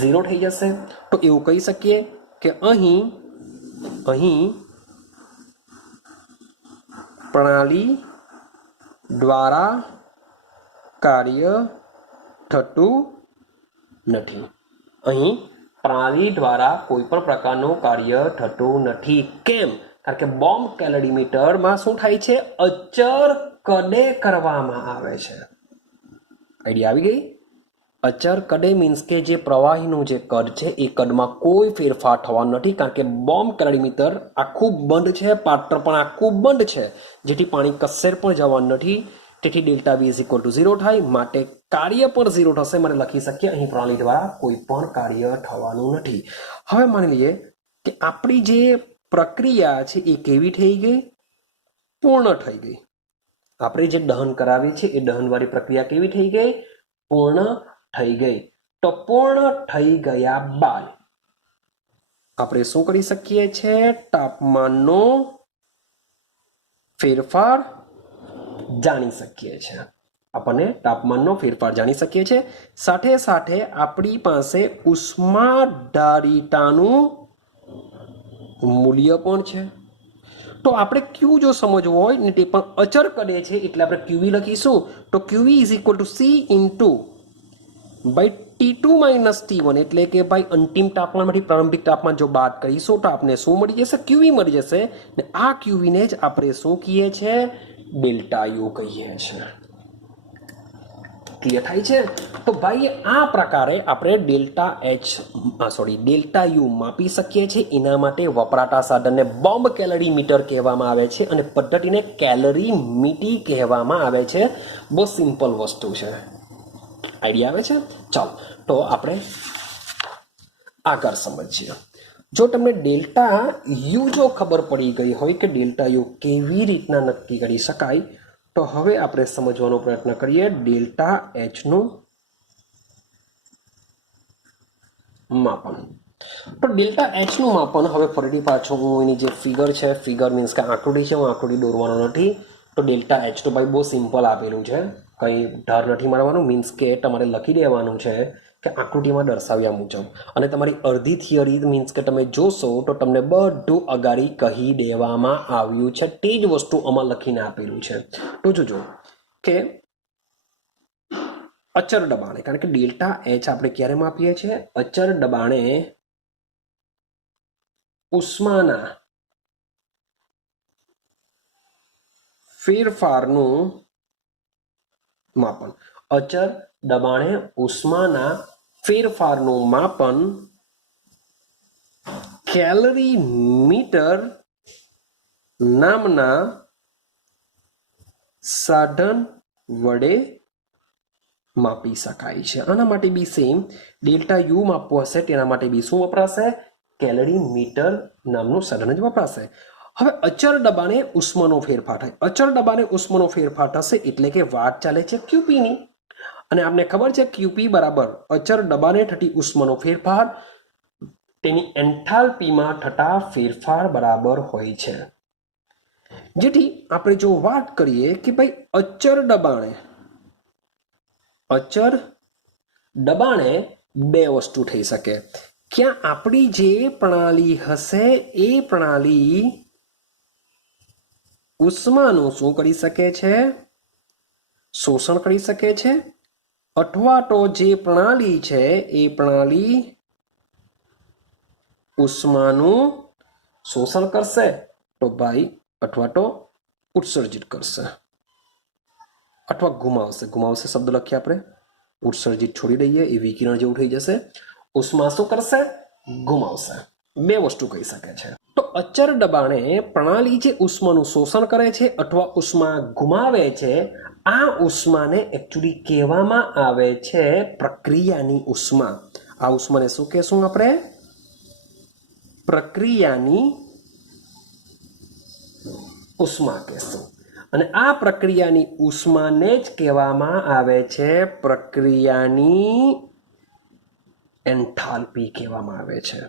0 થઈ જશે. તો એવું કહી શકીએ કે અહીં પ્રણાલી દ્વારા કાર્ય થતું નથી. અહીં પ્રણાલી દ્વારા કોઈ પણ પ્રકારનું કાર્ય થતું નથી. કેમ? કારણ કે બોમ્બ કેલરીમીટરમાં શું થાય છે? અચર કદે કરવામાં આવે છે. આઈડિયા આવી ગઈ? અચર કદે મીન્સ કે જે પ્રવાહીનું જે કદ છે એ કદમાં કોઈ ફેરફાર થવાનો નથી, કારણ કે બોમ્બ કેલરીમીટર આખું બંધ છે, પાત્ર પણ આખું બંધ છે, જેથી પાણી કશે પણ જવાનું નથી. તેથી delta V is equal to 0 થાય. માટે કાર્ય પણ 0 થશે. મને લખી શકીએ અહીં પ્રણાલી દ્વારા કોઈ પણ કાર્ય થવાનું નથી. હવે માની લઈએ કે આપણી જે પ્રક્રિયા છે એ કેવી થઈ ગઈ? પૂર્ણ થઈ ગઈ. આપણે જે દહન કરાવી છે એ દહનવાળી પ્રક્રિયા કેવી થઈ ગઈ? પૂર્ણ થઈ ગઈ. તો પૂર્ણ થઈ ગયા બાદ આપણે શું કરી શકીએ છીએ? તાપમાનનો ફેરફાર જાણી શકીએ છીએ. આપણને તાપમાનનો ફેરફાર જાણી શકીએ છીએ. સાથે સાથે આપણી પાસે ઉષ્માધારિતાનું મૂલ્ય પણ છે. તો આપણે ક્યુ જો સમજવું હોય ને તે પણ અચર કદે છે એટલે આપણે ક્યુવી લખીશું. તો QV is equal to C into by T2 minus T1, એટલે કે ભાઈ અંતિમ તાપમાનમાંથી પ્રારંભિક તાપમાન જો બાદ કરીશું તો આપણે શું મળી જશે? ક્યુવી મળી જશે. ને આ ક્યુવીને જ આપણે શું કહીએ છીએ? ડેલ્ટા યુ કહીએ છીએ. ક્લિયર થાય છે? તો ભાઈ આ પ્રકારે આપણે ડેલ્ટા યુ માપી શકીએ છીએ. એના માટે વપરાતા સાધનને બોમ્બ કેલરી મીટર કહેવામાં આવે છે અને પદ્ધતિને કેલરી મીટી કહેવામાં આવે છે. બહુ સિમ્પલ વસ્તુ છે. આઈડિયા આવે છે? ચાલો, તો આપણે આગળ સમજીએ. જો તમને ડેલ્ટા યુ જો ખબર પડી ગઈ હોય કે ડેલ્ટા યુ કેવી રીતના નક્કી કરી શકાય, તો હવે આપણે સમજવાનો પ્રયત્ન કરીએ ડેલ્ટા એચનું માપન. તો ડેલ્ટા એચનું માપન હવે ફરીથી પાછું હું એની જે ફિગર છે, ફિગર મીન્સ કે આકૃતિ છે, હું આકૃતિ દોરવાનો નથી. તો ડેલ્ટા એચ તો ભાઈ બહુ સિમ્પલ આપેલું છે, કંઈ ધાર નથી મારવાનું. મીન્સ કે તમારે લખી દેવાનું છે કે આકૃતિમાં દર્શાવ્યા મુજબ. અને તમારી અડધી થિયરી મીન્સ કે તમે જોશો તો તમને બધું અગાડી કહી દેવામાં આવ્યું છે. તે જ વસ્તુ આમાં લખીને આપેલું છે. તો જોજો કે અચર દબાણે, કારણ કે ડેલ્ટા એચ આપણે ક્યારે માપીએ છીએ? અચર દબાણે ઉષ્માના ફેરફારનું માપન. અચર દબાણે ઉષ્માના ફેરફારનું માપન કેલરી મીટર નામના સાધન વડે માપી શકાય છે. આના માટે બી સેમ ડેલ્ટા યુ માપવું હશે તેના માટે બી શું વપરાશે? કેલરી મીટર નામનું સાધન જ વપરાશે. હવે અચર દબાણે ઉષ્માનો ફેરફાર થાય. અચર દબાણે ઉષ્માનો ફેરફાર થશે એટલે કે વાત ચાલે છે ક્યુપીની. અને આપને ખબર છે ક્યુપી બરાબર અચર દબાણે થતી ઉષ્માનો ફેરફાર તેની એન્થાલ્પીમાં થતા ફેરફાર બરાબર હોય છે। જેથી આપણે જો વાત કરીએ કે ભાઈ અચર દબાણે બે વસ્તુ થઈ શકે। ક્યાં આપણી જે પ્રણાલી હશે એ પ્રણાલી ઉષ્માનું શું કરી શકે છે? શોષણ કરી શકે છે, અથવા તો જે પ્રણાલી છે એ પ્રણાલી ઉષ્માનું શોષણ કરશે તો ભાઈ અથવા તો ઉત્સર્જિત કરશે અથવા ગુમાવશે શબ્દ લખીએ આપણે, ઉત્સર્જિત છોડી દઈએ એ વિકિરણ જેવું થઈ જશે। ઉષ્મા શું કરશે? ગુમાવશે। બે વસ્તુ કહી શકે છે। તો અચર દબાણે પ્રણાલી જે ઉષ્માનું શોષણ કરે છે અથવા ઉષ્મા ગુમાવે છે, આ ઉષ્માને એકચ્યુઅલી કહેવામાં આવે છે પ્રક્રિયાની ઉષ્મા। આ ઉષ્માને શું કહેશું આપણે? પ્રક્રિયાની ઉષ્મા કહેશું। અને આ પ્રક્રિયાની ઉષ્માને જ કહેવામાં આવે છે પ્રક્રિયાની એન્થાલ્પી કહેવામાં આવે છે।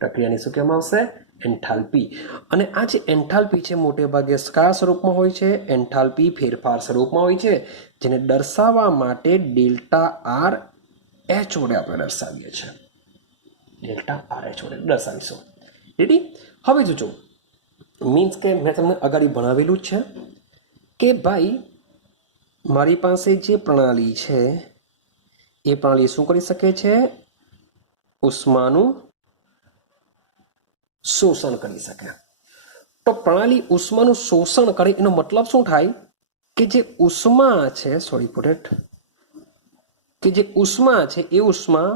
પ્રક્રિયાની શું કહેવામાં આવશે? એન્થાલ્પી। અને આ જે એન્થાલ્પી છે મોટે ભાગે કયા સ્વરૂપમાં હોય છે? એન્થાલ્પી ફેરફાર સ્વરૂપમાં હોય છે, જેને દર્શાવવા માટે ડેલ્ટા આર એચ વડે આપણે દર્શાવીએ છીએ। ડેલ્ટા આર એચ વડે દર્શાવીશું। રેડી? હવે જોજો, મીન્સ કે મેં તમને અગાડી ભણાવેલું જ છે કે ભાઈ મારી પાસે જે પ્રણાલી છે એ પ્રણાલી શું કરી શકે છે? ઉષ્માનું શોષણ કરી શકે। તો પ્રણાલી ઉષ્માનું શોષણ કરે એનો મતલબ શું થાય? કે જે ઉષ્મા છે જે ઉષ્મા છે એ ઉષ્મા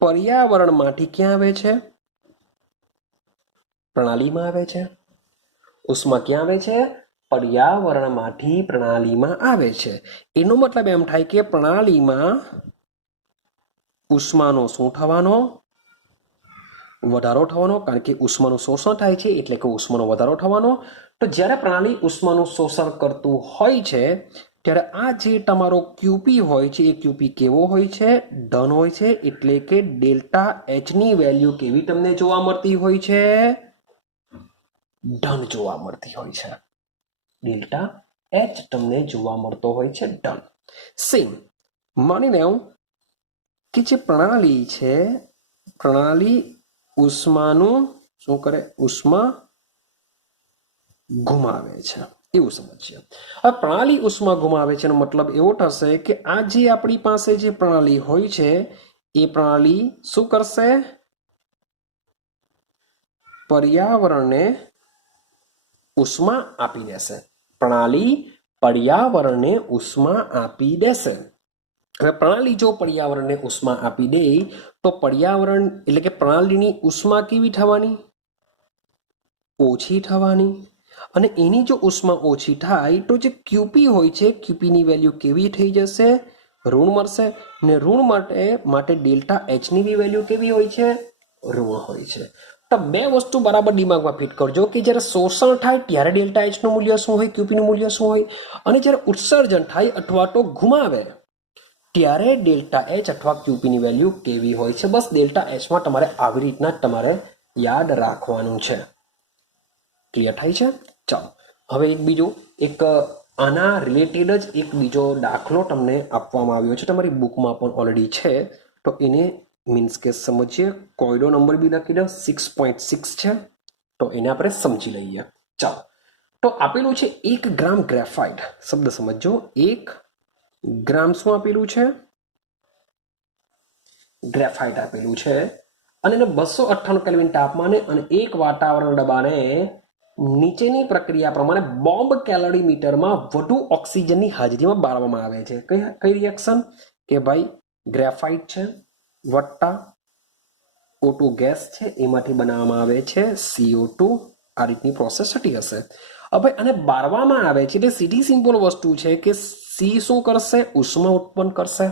પર્યાવરણમાંથી ક્યાં આવે છે? પ્રણાલીમાં આવે છે। ઉષ્મા ક્યાં આવે છે? પર્યાવરણમાંથી પ્રણાલીમાં આવે છે। એનો મતલબ એમ થાય કે પ્રણાલીમાં ઉષ્માનો શું થવાનો? વધારો થવાનો, કારણ કે ઉષ્માનું શોષણ થાય છે એટલે કે ઉષ્માનો વધારો થવાનો। તો જ્યારે પ્રણાલી ઉષ્માનું શોષણ કરતું હોય છે ત્યારે આ જે તમારો ક્યુપી હોય છે એ ક્યુપી કેવો હોય છે? ધન હોય છે। એટલે કે ડેલ્ટા એચ ની વેલ્યુ કેવી તમને જોવા મળતી હોય છે? ધન જોવા મળતી હોય છે। ડેલ્ટા એચ તમને જોવા મળતો હોય છે ધન। સેમ માની લેવું કે જે પ્રણાલી છે, પ્રણાલી ઉષ્માનું શું કરે? ઉષ્મા ગુમાવે છે, એવું સમજીએ। હવે પ્રણાલી ઉષ્મા ગુમાવે છે એનો મતલબ એવો થશે કે આ જે આપણી પાસે જે પ્રણાલી હોય છે એ પ્રણાલી શું કરશે? પર્યાવરણને ઉષ્મા આપી દેશે। પ્રણાલી પર્યાવરણને ઉષ્મા આપી દેશે। હવે પ્રણાલી જો પર્યાવરણને ઉષ્મા આપી દે તો પર્યાવરણ એટલે કે પ્રણાલીની ઉષ્મા કેવી થવાની? ઓછી થવાની। અને એની જો ઉષ્મા ઓછી થાય તો જે ક્યુપી હોય છે, ક્યુપીની વેલ્યુ કેવી થઈ જશે? ઋણ મળશે। ને ઋણ માટે ડેલ્ટા એચની બી વેલ્યુ કેવી હોય છે? ઋણ હોય છે। તો બે વસ્તુ બરાબર દિમાગમાં ફિટ કરજો કે જ્યારે શોષણ થાય ત્યારે ડેલ્ટા એચનું મૂલ્ય શું હોય, ક્યુપીનું મૂલ્ય શું હોય, અને જ્યારે ઉત્સર્જન થાય અથવા તો ગુમાવે ત્યારે ડેલ્ટા એચ અથવા ક્યુપીની વેલ્યુ કેવી હોય છે। બસ ડેલ્ટા એચમાં તમારે આવી રીતના તમારે યાદ રાખવાનું છે। ક્લિયર થાય છે? ચાલો હવે એક આના રિલેટેડ જ એક બીજો દાખલો તમને આપવામાં આવ્યો છે, તમારી બુકમાં પણ ઓલરેડી છે, તો એને મીન્સ કે સમજીએ। કોયડો નંબર બી લખી દો, 6.6 છે, તો એને આપણે સમજી લઈએ। ચાલો, તો આપેલું છે 1 ગ્રામ ગ્રેફાઇટ, શબ્દ સમજો, 1 ગ્રામ શું આપેલું છે? ગ્રેફાઇટ આપેલું છે, અને એને 298 કેલ્વિન તાપમાને અને 1 વાતાવરણ દબાણે નીચેની પ્રક્રિયા પ્રમાણે બોમ્બ કેલરીમીટરમાં વધુ ઓક્સિજનની હાજરીમાં બાળવામાં આવે છે। કઈ રિએક્શન? કે ભાઈ ગ્રેફાઇટ છે વત્તા O2 ગેસ છે, એમાંથી બનાવવામાં આવે છે CO2। આ રીતની પ્રોસેસ થતી હશે। હવે આને બાળવામાં આવે છે એટલે સીધી સિમ્પલ વસ્તુ છે કે સી શું કરશે? ઉષ્મા ઉત્પન્ન કરશે।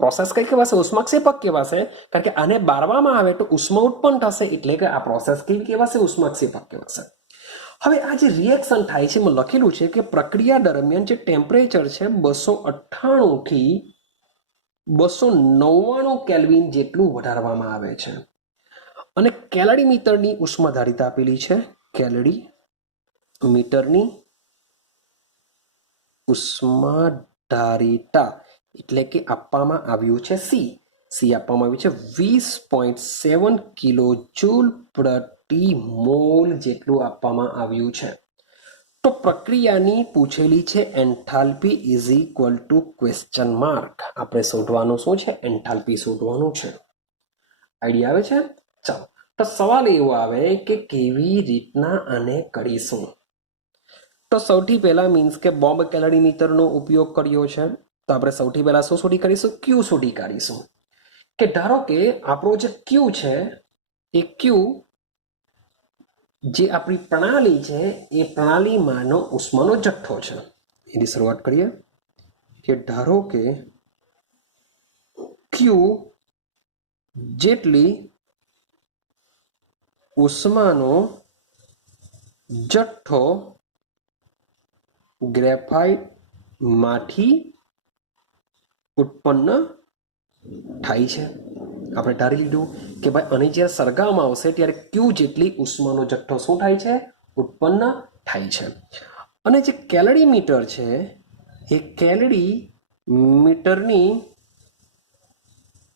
પ્રોસેસ કઈ કહેવાશે? ઉષ્માક્ષેપક કહેવાશે, કારણ કે આને બાળવામાં આવે તો ઉષ્મા ઉત્પન્ન થશે, એટલે કે આ પ્રોસેસ કેવી કહેવાશે? ઉષ્માક્ષેપક કહેવાશે। હવે આ જે રિએક્શન થાય છે એમાં લખેલું છે કે પ્રક્રિયા દરમિયાન જે ટેમ્પરેચર છે 298 થી 299 કેલ્વિન જેટલું વધારવામાં આવે છે અને કેલરીમીટરની ઉષ્માધારિતા આપેલી છે. કેલરીમીટરની ઉષ્માધારિતા એટલે કે આપવામાં આવ્યું છે સી આપવામાં આવ્યું છે 20.7 કિલો જૂલ પ્રતિ મોલ જેટલું આપવામાં આવ્યું છે. તો પ્રક્રિયાની પૂછેલી છે enthalpy is equal two question mark. આપણે શોધવાનું શું છે? એન્થાલ્પી શોધવાનું છે. આઈડિયા આવે છે? ચાલો, તો સવાલ એવો આવે કે કેવી રીતના આને કરીશું. તો સૌથી પહેલા મીન્સ કે બોમ્બ કેલરીમીટરનો ઉપયોગ કર્યો છે. તો આપણે સૌથી પહેલા શું શોધી કાઢીશું? ક્યુ શોધી કાઢીશું. કે ધારો કે આપણો જે ક્યુ છે એ ક્યુ જે આપણી પ્રણાલી છે એ પ્રણાલીમાંનો ઉષ્માનો જથ્થો છે. એની શરૂઆત કરીએ કે ધારો કે ક્યુ જેટલી ઉષ્માનો જથ્થો ગ્રેફાઇટમાંથી ઉત્પન્ન થાય છે. આપણે ધારી લીધું કે ભાઈ આને જ્યારે સળગાવવામાં આવશે ત્યારે ક્યુ જેટલી ઉષ્માનો જથ્થો શું થાય છે? ઉત્પન્ન થાય છે. અને જે કેલરીમીટર છે એ કેલરીમીટરની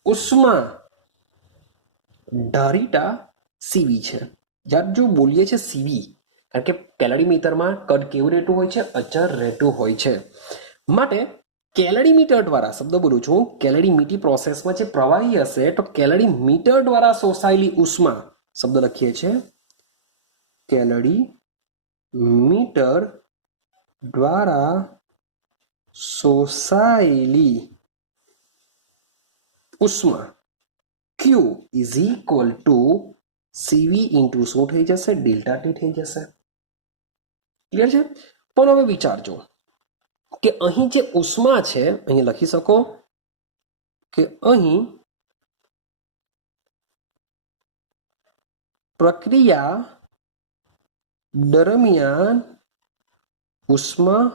ઉષ્મા ધારિતા સીવી છે. જ્યારે જો બોલીએ છે સીવી, કારણ કે કેલરીમીટરમાં કદ કેવું રહેતું હોય છે? અચળ રહેતું હોય છે. માટે કેલરીમીટર દ્વારા, શબ્દ બોલું છું, કેલરીમીટર પ્રોસેસમાં જે પ્રવાહી હશે તો કેલરીમીટર દ્વારા શોષાયેલી ઉષ્મા, શબ્દ લખીએ છીએ કેલરીમીટર દ્વારા શોષાયેલી ઉષ્મા Q is equal to CV into શું થઈ જશે? ડેલ્ટા ટી થઈ જશે. ક્લિયર છે? પણ હવે વિચારજો કે અહીં જે ઉષ્મા છે, અહીં લખી શકો કે અહીં પ્રક્રિયા દરમિયાન ઉષ્મા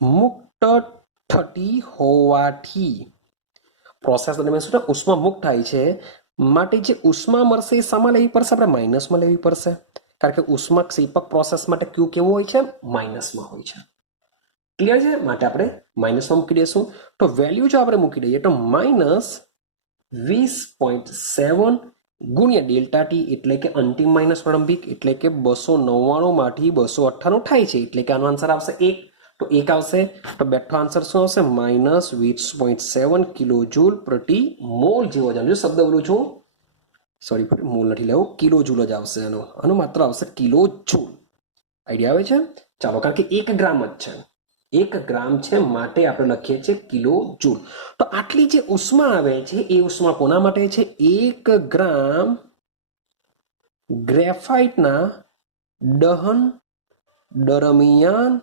મુક્ત થતી હોવાથી, પ્રોસેસ દરમિયાન શું ઉષ્મા મુક્ત થાય છે, માટે જે ઉષ્મા મળશે એ શામાં લેવી પડશે? આપણે માઇનસમાં લેવી પડશે. કારણ કે ઉષ્મા ક્ષેપક પ્રોસેસ માટે ક્યુ કેવું હોય છે? માઇનસમાં હોય છે. ક્લિયર છે? માટે આપણે માઇનસમાં મૂકી દઈશું. તો વેલ્યુ જો આપણે મૂકી દઈએ તો -20.7 ગુણ્યા ડેલ્ટા ટી એટલે કે અંતિમ માઇનસ પ્રારંભિક એટલે કે 299 માંથી 298 થાય છે એટલે કે આનો આન્સર આવશે 1. તો 1 આવશે. તો બેઠો આન્સર શું આવશે? -20.7 કિલો જૂલ પ્રતિ મોલ જેવો જ આવશે. શબ્દ બોલું છું, સોરી મોલ નથી લેવું, કિલો જૂલ જ આવશે. આનો માત્ર આવશે કિલો જૂલ. આઈડિયા આવે છે? ચાલો, કારણ કે 1 ગ્રામ જ છે, 1 ગ્રામ છે માટે આપણે લખીએ છીએ કિલો જૂલ. તો આટલી જે ઉષ્મા આવે છે એ ઉષ્મા કોના માટે છે? 1 ગ્રામ ગ્રેફાઇટના દહન દરમિયાન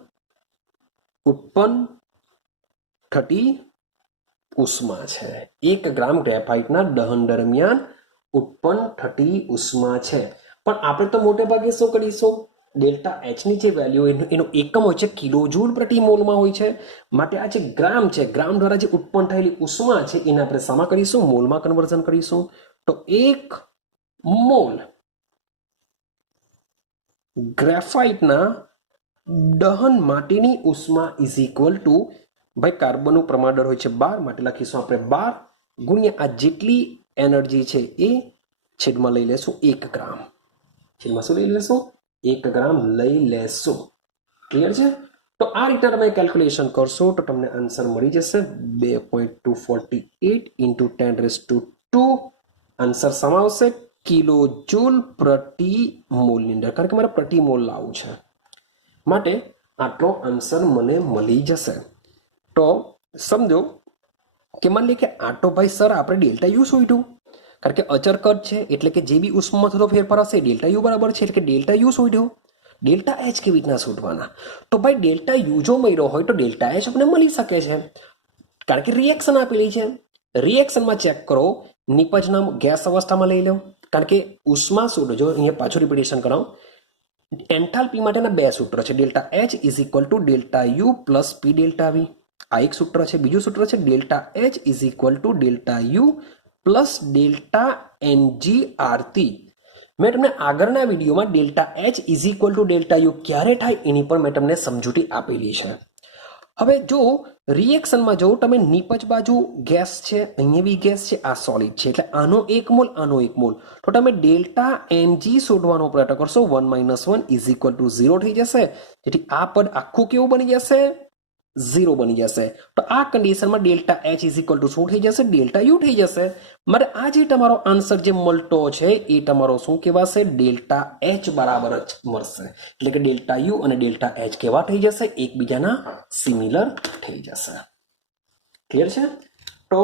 ઉત્પન્ન થતી ઉષ્મા છે. 1 ગ્રામ ગ્રેફાઇટના દહન દરમિયાન ઉત્પન્ન થતી ઉષ્મા છે. પણ આપણે તો મોટે ભાગે શું કરીશું? ડેલ્ટા એચ ની જે વેલ્યુ એનો એકમ હોય છે કિલો જૂલ પ્રતિ મોલમાં હોય છે. માટે આ જે ગ્રામ છે, ગ્રામ દ્વારા જે ઉત્પન્ન થયેલી ઉષ્મા છે એને આપણે શામાં કરીશું? મોલમાં કન્વર્ઝન કરીશું. તો 1 મોલ ગ્રેફાઇટના દહન માટેની ઉષ્મા ઇઝ ઇક્વલ ટુ, ભાઈ કાર્બનનું પ્રમાણ દર હોય છે 12, માટે લખીશું આપણે 12 ગુણ્યા આ જેટલી એનર્જી છે એ છેદમાં લઈ લેશું 1 ગ્રામ. છેદમાં શું લઈ લેશું? 1 ગ્રામ લઈ લેશું. ક્લિયર છે? તો આ રીતે તમે કેલ્ક્યુલેશન કરશો તો તમને આન્સર મળી જશે 2.248 ઇન્ટુ 10⁻². આન્સર સમાવશે કિલો જૂલ પ્રતિ મોલની અંદર, કારણ કે મારે પ્રતિ મોલ લાવવું છે માટે આટલો આન્સર મને મળી જશે. તો સમજો કે માની લે કે આટો ભાઈ સર આપણે ડેલ્ટા યુ શોધ્યું, કારણ કે અચળ કદ છે એટલે કે જે બી ઉષ્મામાં થતો ફેરફાર હશે ડેલ્ટા યુ બરાબર છે, એટલે કે ડેલ્ટા યુ શોધ્યો. ડેલ્ટા એચ કેવી રીતના શોધવાના? તો ભાઈ ડેલ્ટા યુ જો મળ્યો હોય તો ડેલ્ટા એચ આપણે મળી શકે છે, કારણ કે રિએક્શન આપેલી છે. રિએક્શનમાં ચેક કરો, નિપજના ગેસ અવસ્થામાં લઈ લો, કારણ કે ઉષ્મા શોધો. જો અહીંયા પાછું રિપીટેશન કરાવું, એન્થાલ્પી માટેના બે સૂત્ર છે, delta H is equal to delta U plus P delta V. આ એક સૂત્ર છે. બીજું સૂત્ર છે delta H is equal to delta U plus delta NG RT. મેં તમને આગળના વિડીયોમાં delta H is equal to delta U ક્યારે થાય એની પણ મેં તમને સમજૂતી આપેલી છે. હવે જો રિએક્શનમાં જો તમે નીપજ બાજુ ગેસ છે, અહીંયા બી ગેસ છે, આ સોલિડ છે, એટલે આનો 1 મોલ આનો 1 મોલ, તો તમે ડેલ્ટા એનજી શોધવાનો પ્રયત્ન કરશો. 1 - 1 ઇઝ ઇક્વલ ટુ 0 થઈ જશે. જેથી આ પદ આખું કેવું બની જશે? 0 બની જશે. તો આ કન્ડિશનમાં delta H is equal to શું થઈ જશે? ડેલ્ટા યુ થઈ જશે. માટે આ જે તમારો આન્સર જે મળતો છે એ તમારો શું કહેવાશે? ડેલ્ટા એચ બરાબર જ મળશે. એટલે કે ડેલ્ટા યુ અને ડેલ્ટા એચ કેવા થઈ જશે? એકબીજાના સિમિલર થઈ જશે. ક્લિયર છે? તો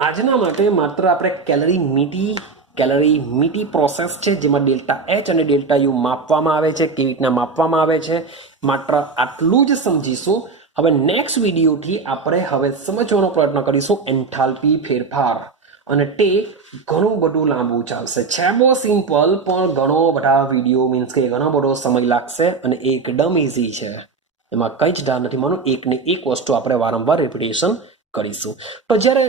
આજના માટે માત્ર આપણે કેલરી મીટી પ્રોસેસ છે જેમાં ડેલ્ટા એચ અને ડેલ્ટા યુ માપવામાં આવે છે, કેવી રીતના માપવામાં આવે છે, માત્ર આટલું જ સમજીશું. હવે નેક્સ્ટ વિડીયોથી આપણે હવે સમજવાનો પ્રયત્ન કરીશું એન્થાલ્પી ફેરફાર, અને તે ઘણું બધું લાંબુ ચાલશે. છે બહુ સિમ્પલ, પણ ઘણો બધા વિડીયો મીન્સ કે ઘણો બધો સમય લાગશે અને એકદમ ઇઝી છે. એમાં કંઈ જ ડાર નથી માનું. એકને એક વસ્તુ આપણે વારંવાર રિપીટેશન કરીશું. તો જ્યારે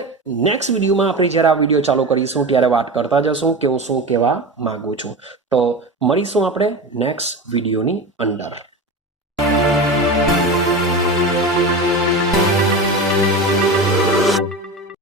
નેક્સ્ટ વિડીયોમાં આપણે જ્યારે આ વિડીયો ચાલુ કરીશું ત્યારે વાત કરતા જશું કે હું શું કહેવા માંગુ છું. તો મળીશું આપણે નેક્સ્ટ વિડીયોની અંદર.